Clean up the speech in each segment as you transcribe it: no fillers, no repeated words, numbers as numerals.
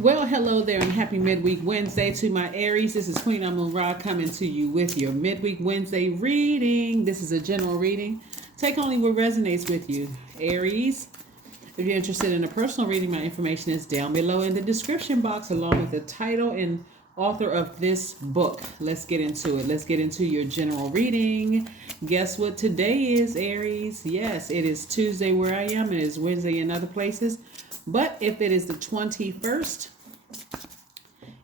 Well, hello there and happy midweek Wednesday to my Aries. This is Queen Amun Ra coming to you with your midweek Wednesday reading. This is a general reading. Take only what resonates with you, Aries. If you're interested in a personal reading, my information is down below in the description box along with the title and author of this book. Let's get into it. Let's get into your general reading. Guess what today is, Aries? Yes, it is Tuesday where I am. It is Wednesday in other places. But if it is the 21st,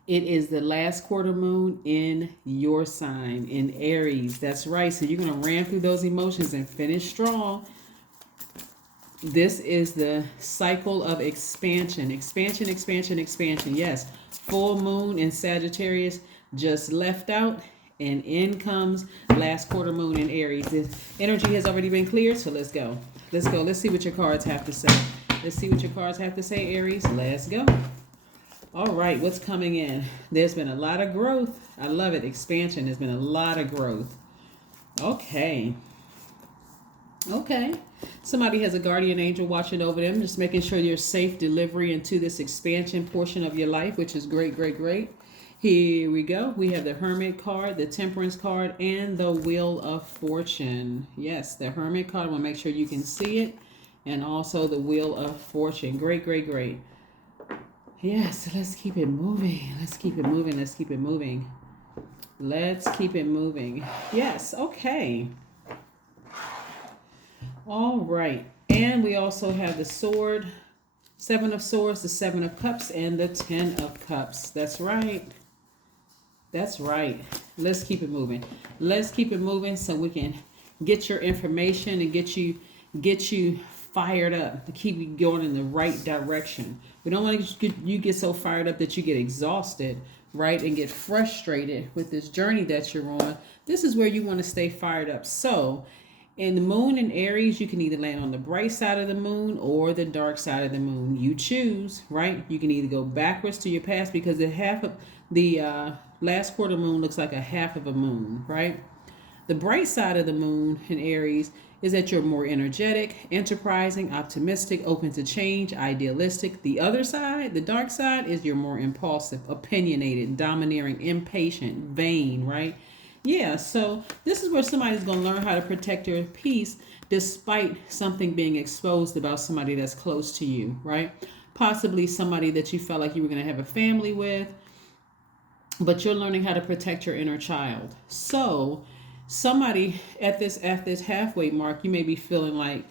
it is the last quarter moon in your sign, in Aries. That's right. So you're going to ram through those emotions and finish strong. This is the cycle of expansion. Expansion, expansion, expansion. Yes. Full moon in Sagittarius just left out. And in comes last quarter moon in Aries. The energy has already been cleared. So let's go. Let's go. Let's see what your cards have to say. Let's see what your cards have to say, Aries. Let's go. All right, what's coming in? There's been a lot of growth. I love it. Expansion. There's been a lot of growth. Okay. Somebody has a guardian angel watching over them, just making sure you're safe delivery into this expansion portion of your life, which is great, great, great. Here we go. We have the Hermit card, the Temperance card, and the Wheel of Fortune. Yes, the Hermit card. I want to make sure you can see it. And also the Wheel of Fortune. Great, great, great. Yes, let's keep it moving. Let's keep it moving. Let's keep it moving. Let's keep it moving. Yes, okay. All right. And we also have the Sword, Seven of Swords, the Seven of Cups, and the Ten of Cups. That's right. That's right. Let's keep it moving. Let's keep it moving so we can get your information and get you fired up to keep you going in the right direction. We don't want to get so fired up that you get exhausted, right? And get frustrated with this journey that you're on. This is where you want to stay fired up. So in the moon in Aries, you can either land on the bright side of the moon or the dark side of the moon. You choose, right? You can either go backwards to your past because the half of the last quarter moon looks like a half of a moon, right? The bright side of the moon in Aries is that you're more energetic, enterprising, optimistic, open to change, idealistic. The other side, the dark side, is you're more impulsive, opinionated, domineering, impatient, vain, right? Yeah, so this is where somebody's going to learn how to protect their peace despite something being exposed about somebody that's close to you, right? Possibly somebody that you felt like you were going to have a family with, but you're learning how to protect your inner child. So somebody at this halfway mark, you may be feeling like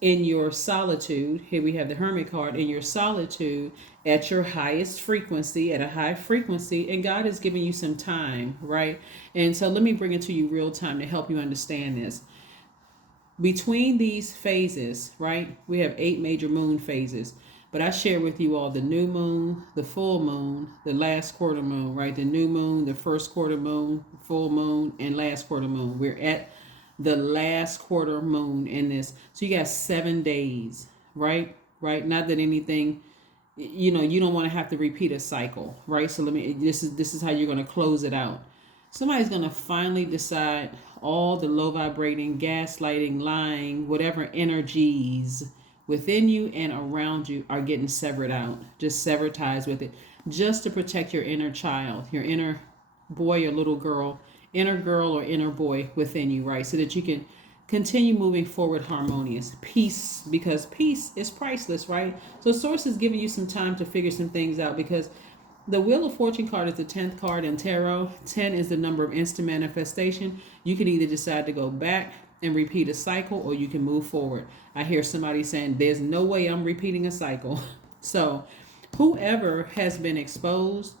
in your solitude, here we have the Hermit card, in your solitude, at your highest frequency, at a high frequency, and God is giving you some time, right? And so let me bring it to you real time to help you understand this. Between these phases, right, we have 8 major moon phases. But I share with you all the new moon, the full moon, the last quarter moon, right? The new moon, the first quarter moon, full moon, and last quarter moon. We're at the last quarter moon in this. So you got 7 days, right? Right? Not that anything, you don't want to have to repeat a cycle, right? So this is how you're going to close it out. Somebody's going to finally decide all the low vibrating, gaslighting, lying, whatever energies within you and around you are getting severed out. Just sever ties with it, just to protect your inner child, your inner boy or little girl, inner girl or inner boy within you, right? So that you can continue moving forward harmonious. Peace, because peace is priceless, right? So Source is giving you some time to figure some things out, because the Wheel of Fortune card is the 10th card in tarot. 10 is the number of instant manifestation. You can either decide to go back and repeat a cycle, or you can move forward. I hear somebody saying, there's no way I'm repeating a cycle. So whoever has been exposed,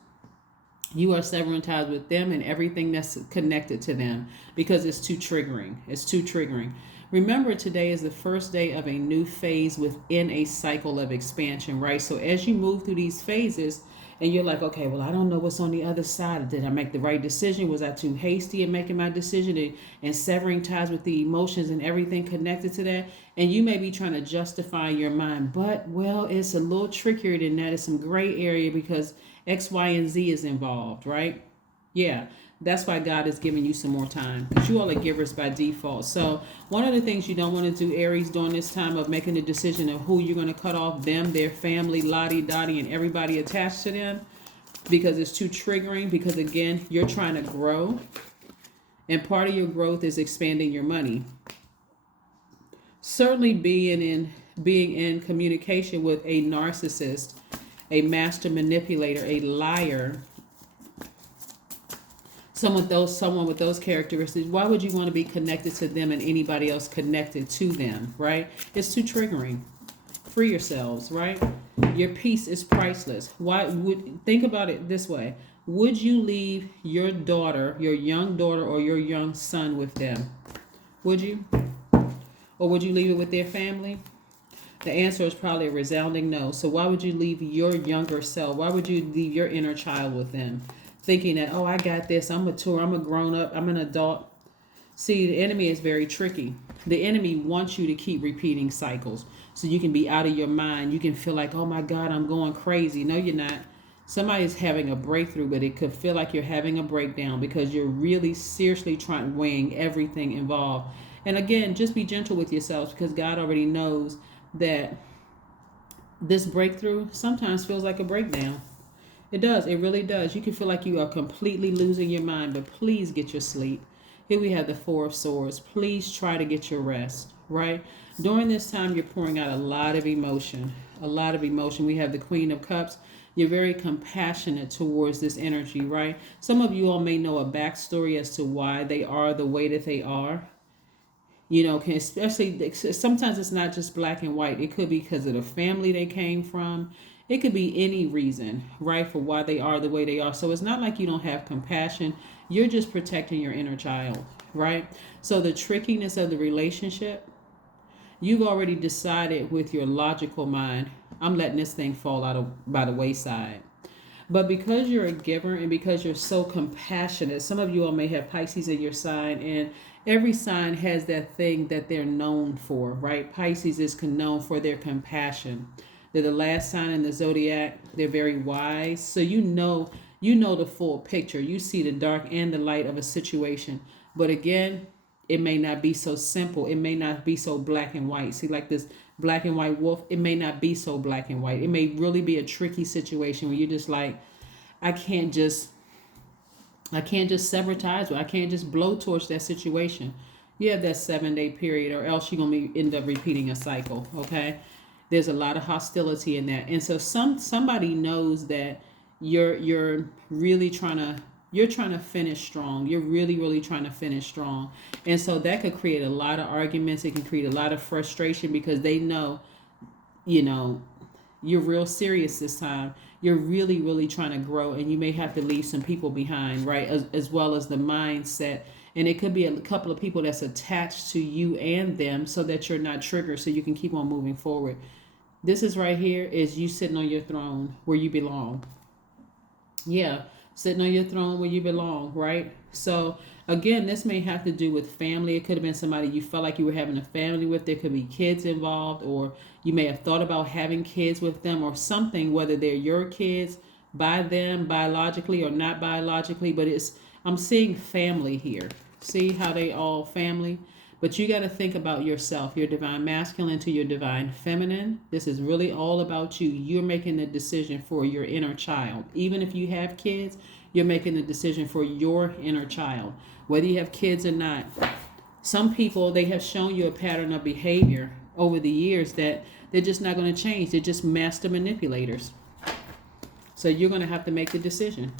you are severing ties with them and everything that's connected to them, because it's too triggering. It's too triggering. Remember, today is the first day of a new phase within a cycle of expansion, right? So as you move through these phases, and you're like, okay, well, I don't know what's on the other side. Did I make the right decision? Was I too hasty in making my decision and severing ties with the emotions and everything connected to that? And you may be trying to justify your mind, but, well, it's a little trickier than that. It's some gray area because X, Y, and Z is involved, right? Yeah, that's why God is giving you some more time, because you all are givers by default. So one of the things you don't want to do, Aries, during this time of making the decision of who you're going to cut off, them, their family, lottie dottie, and everybody attached to them, because it's too triggering. Because again, you're trying to grow, and part of your growth is expanding your money. Certainly being in communication with a narcissist, a master manipulator, a liar, someone with those characteristics. Why would you want to be connected to them and anybody else connected to them, right? It's too triggering. Free yourselves, right? Your peace is priceless. Why would think about it this way? Would you leave your daughter, your young daughter, or your young son with them? Would you? Or would you leave it with their family? The answer is probably a resounding no. So why would you leave your younger self? Why would you leave your inner child with them? Thinking that, oh, I got this, I'm mature, I'm a grown up, I'm an adult. See, the enemy is very tricky. The enemy wants you to keep repeating cycles so you can be out of your mind. You can feel like, oh my God, I'm going crazy. No, you're not. Somebody's having a breakthrough, but it could feel like you're having a breakdown because you're really seriously weighing everything involved. And again, just be gentle with yourselves, because God already knows that this breakthrough sometimes feels like a breakdown. It does. It really does. You can feel like you are completely losing your mind, but please get your sleep. Here we have the Four of Swords. Please try to get your rest, right? During this time, you're pouring out a lot of emotion, a lot of emotion. We have the Queen of Cups. You're very compassionate towards this energy, right? Some of you all may know a backstory as to why they are the way that they are. You know, especially sometimes it's not just black and white. It could be because of the family they came from. It could be any reason, right, for why they are the way they are. So it's not like you don't have compassion. You're just protecting your inner child, right? So the trickiness of the relationship, you've already decided with your logical mind, I'm letting this thing fall by the wayside. But because you're a giver and because you're so compassionate, some of you all may have Pisces in your sign, and every sign has that thing that they're known for, right? Pisces is known for their compassion. They're the last sign in the Zodiac. They're very wise. So you know the full picture. You see the dark and the light of a situation. But again, it may not be so simple. It may not be so black and white. See, like this black and white wolf, it may not be so black and white. It may really be a tricky situation where you're just like, I can't just sever ties with. I can't just blowtorch that situation. You have that 7-day period, or else you're gonna end up repeating a cycle. Okay, there's a lot of hostility in that, and so somebody knows that you're really trying to finish strong. You're really trying to finish strong, and so that could create a lot of arguments. It can create a lot of frustration because they know, you know, you're real serious this time. You're really trying to grow, and you may have to leave some people behind, right? As well as the mindset. And it could be a couple of people that's attached to you and them so that you're not triggered, so you can keep on moving forward. This is right here is you sitting on your throne where you belong. Yeah, sitting on your throne where you belong, right? So again, this may have to do with family. It could have been somebody you felt like you were having a family with. There could be kids involved, or you may have thought about having kids with them or something, whether they're your kids by them biologically or not biologically. But I'm seeing family here. See how they all family? But you got to think about yourself, your divine masculine to your divine feminine. This is really all about you. You're making the decision for your inner child. Even if you have kids, you're making the decision for your inner child, whether you have kids or not. Some people, they have shown you a pattern of behavior over the years that they're just not going to change. They're just master manipulators. So you're going to have to make the decision.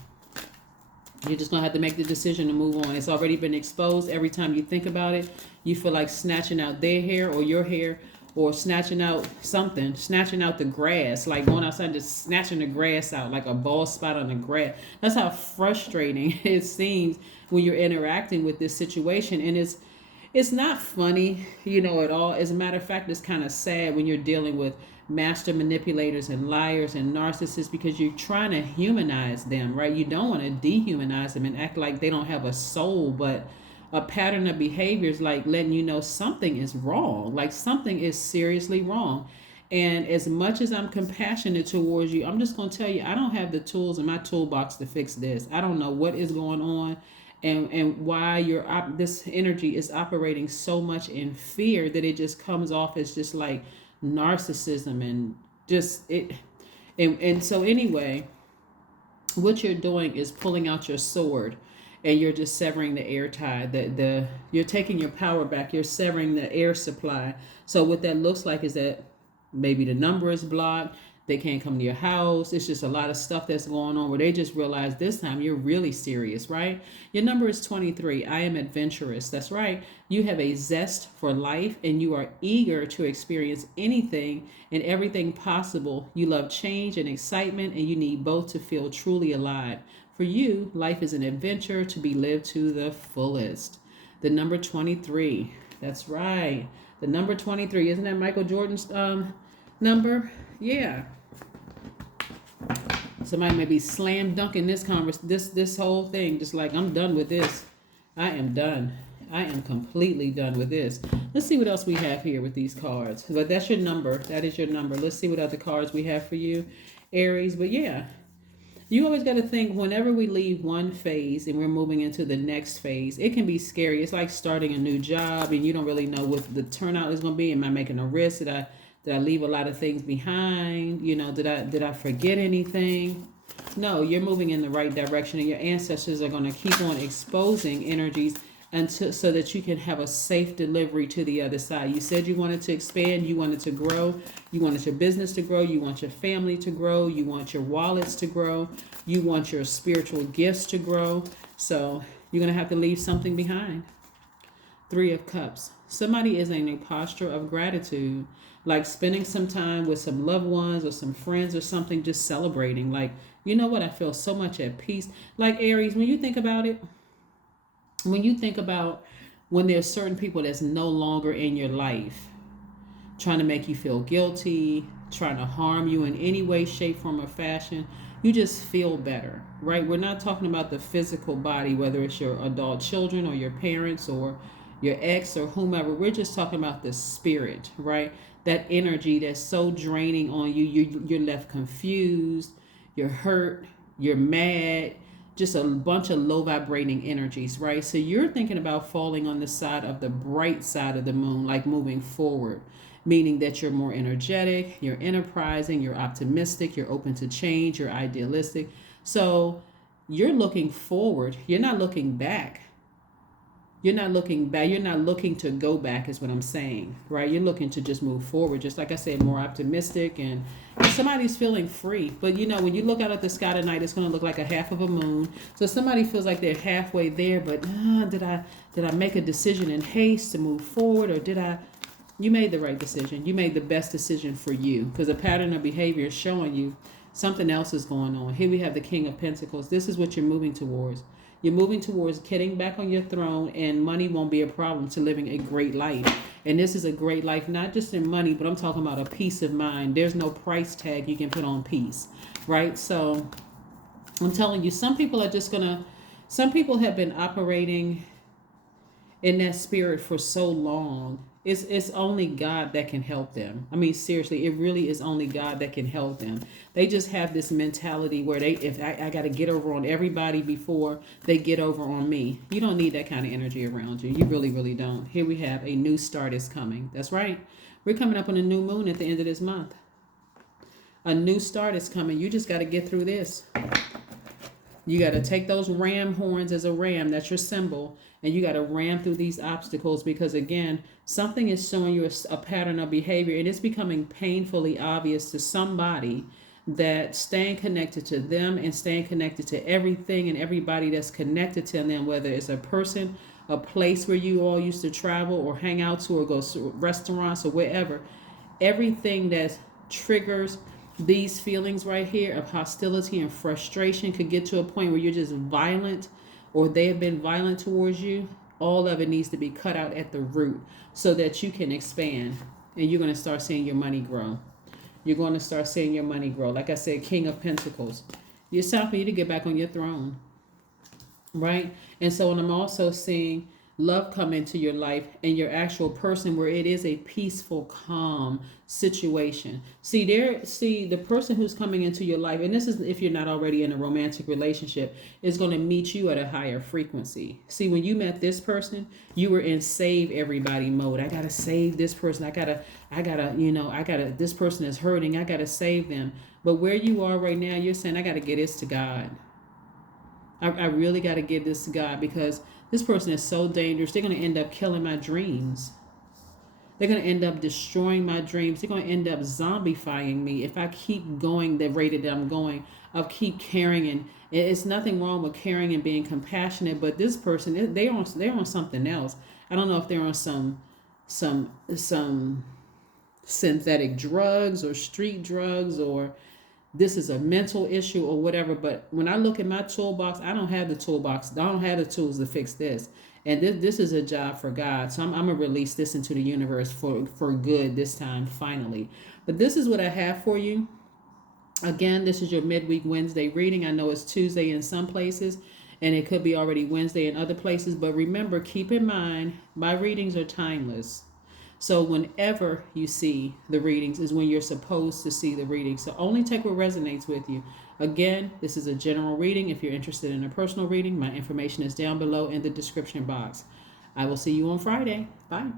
You're just going to have to make the decision to move on. It's already been exposed. Every time you think about it, you feel like snatching out their hair or your hair, or snatching out something, snatching out the grass, like going outside and just snatching the grass out like a bald spot on the grass. That's how frustrating it seems when you're interacting with this situation. And it's not funny, at all. As a matter of fact, it's kind of sad when you're dealing with master manipulators and liars and narcissists, because you're trying to humanize them, right? You don't want to dehumanize them and act like they don't have a soul, but a pattern of behavior is like letting you know something is wrong, like something is seriously wrong. And as much as I'm compassionate towards you, I'm just going to tell you, I don't have the tools in my toolbox to fix this. I don't know what is going on and why this energy is operating so much in fear that it just comes off as just like narcissism and just it. And so anyway, what you're doing is pulling out your sword and you're just severing the air tie. You're taking your power back. You're severing the air supply. So what that looks like is that maybe the number is blocked. They can't come to your house. It's just a lot of stuff that's going on where they just realize this time you're really serious, right? Your number is 23. I am adventurous. That's right. You have a zest for life and you are eager to experience anything and everything possible. You love change and excitement and you need both to feel truly alive. For you, life is an adventure to be lived to the fullest. The number 23. That's right. The number 23. Isn't that Michael Jordan's number? Yeah. Somebody may be slam dunking this whole thing, just like, I'm done with this. I am done. I am completely done with this. Let's see what else we have here with these cards. But that's your number. That is your number. Let's see what other cards we have for you, Aries. But yeah, you always got to think whenever we leave one phase and we're moving into the next phase, it can be scary. It's like starting a new job and you don't really know what the turnout is going to be. Am I making a risk? Did I leave a lot of things behind? You know, did I forget anything? No, you're moving in the right direction and your ancestors are going to keep on exposing energies so that you can have a safe delivery to the other side. You said you wanted to expand, you wanted to grow, you wanted your business to grow, you want your family to grow, you want your wallets to grow, you want your spiritual gifts to grow. So you're going to have to leave something behind. 3 of Cups. Somebody is in a posture of gratitude, like spending some time with some loved ones or some friends or something, just celebrating. Like, you know what? I feel so much at peace. Like Aries, when you think about it, when there's certain people that's no longer in your life, trying to make you feel guilty, trying to harm you in any way, shape, form, or fashion, you just feel better, right? We're not talking about the physical body, whether it's your adult children or your parents or your ex or whomever. We're just talking about the spirit, right? That energy that's so draining on you. You're left confused, you're hurt, you're mad, just a bunch of low vibrating energies, right? So you're thinking about falling on the side of the bright side of the moon, like moving forward, meaning that you're more energetic, you're enterprising, you're optimistic, you're open to change, you're idealistic. So you're looking forward. You're not looking back. You're not looking back. You're not looking to go back is what I'm saying, right? You're looking to just move forward. Just like I said, more optimistic and somebody's feeling free. But you know, when you look out at the sky tonight, it's going to look like a half of a moon. So somebody feels like they're halfway there, but did I make a decision in haste to move forward, or you made the right decision. You made the best decision for you, because a pattern of behavior is showing you something else is going on. Here we have the King of Pentacles. This is what you're moving towards. You're moving towards getting back on your throne, and money won't be a problem to living a great life. And this is a great life, not just in money, but I'm talking about a peace of mind. There's no price tag you can put on peace, right? So I'm telling you, some people have been operating in that spirit for so long. It's only God that can help them. I mean, seriously, it really is only God that can help them. They just have this mentality where I got to get over on everybody before they get over on me. You don't need that kind of energy around you. You really, really don't. Here we have a new start is coming. That's right. We're coming up on a new moon at the end of this month. A new start is coming. You just got to get through this. You got to take those ram horns as a ram. That's your symbol. And you got to ram through these obstacles, because, again, something is showing you a pattern of behavior. And it's becoming painfully obvious to somebody that staying connected to them and staying connected to everything and everybody that's connected to them, whether it's a person, a place where you all used to travel or hang out to or go to restaurants or wherever, everything that triggers these feelings right here of hostility and frustration could get to a point where you're just violent, or they have been violent towards you. All of it needs to be cut out at the root so that you can expand, and you're going to start seeing your money grow. You're going to start seeing your money grow. Like I said, King of Pentacles. It's time for you to get back on your throne, right? And so, and I'm also seeing love come into your life and your actual person where it is a peaceful, calm situation. See, the person who's coming into your life, and this is if you're not already in a romantic relationship, is going to meet you at a higher frequency. See, when you met this person, you were in save everybody mode. I gotta save this person. I gotta, this person is hurting. I gotta save them. But where you are right now, you're saying, I gotta get this to God. I really got to give this to God, because this person is so dangerous. They're going to end up killing my dreams. They're going to end up destroying my dreams. They're going to end up zombifying me if I keep going the rate that I'm going. I'll keep caring, and it's nothing wrong with caring and being compassionate. But this person, they're on something else. I don't know if they're on some synthetic drugs or street drugs, or this is a mental issue or whatever. But when I look at my toolbox, I don't have the toolbox. I don't have the tools to fix this. And this is a job for God. So I'm going to release this into the universe for good this time, finally. But this is what I have for you. Again, this is your midweek Wednesday reading. I know it's Tuesday in some places, and it could be already Wednesday in other places. But remember, keep in mind, my readings are timeless. So whenever you see the readings is when you're supposed to see the readings. So only take what resonates with you. Again, this is a general reading. If you're interested in a personal reading, my information is down below in the description box. I will see you on Friday. Bye.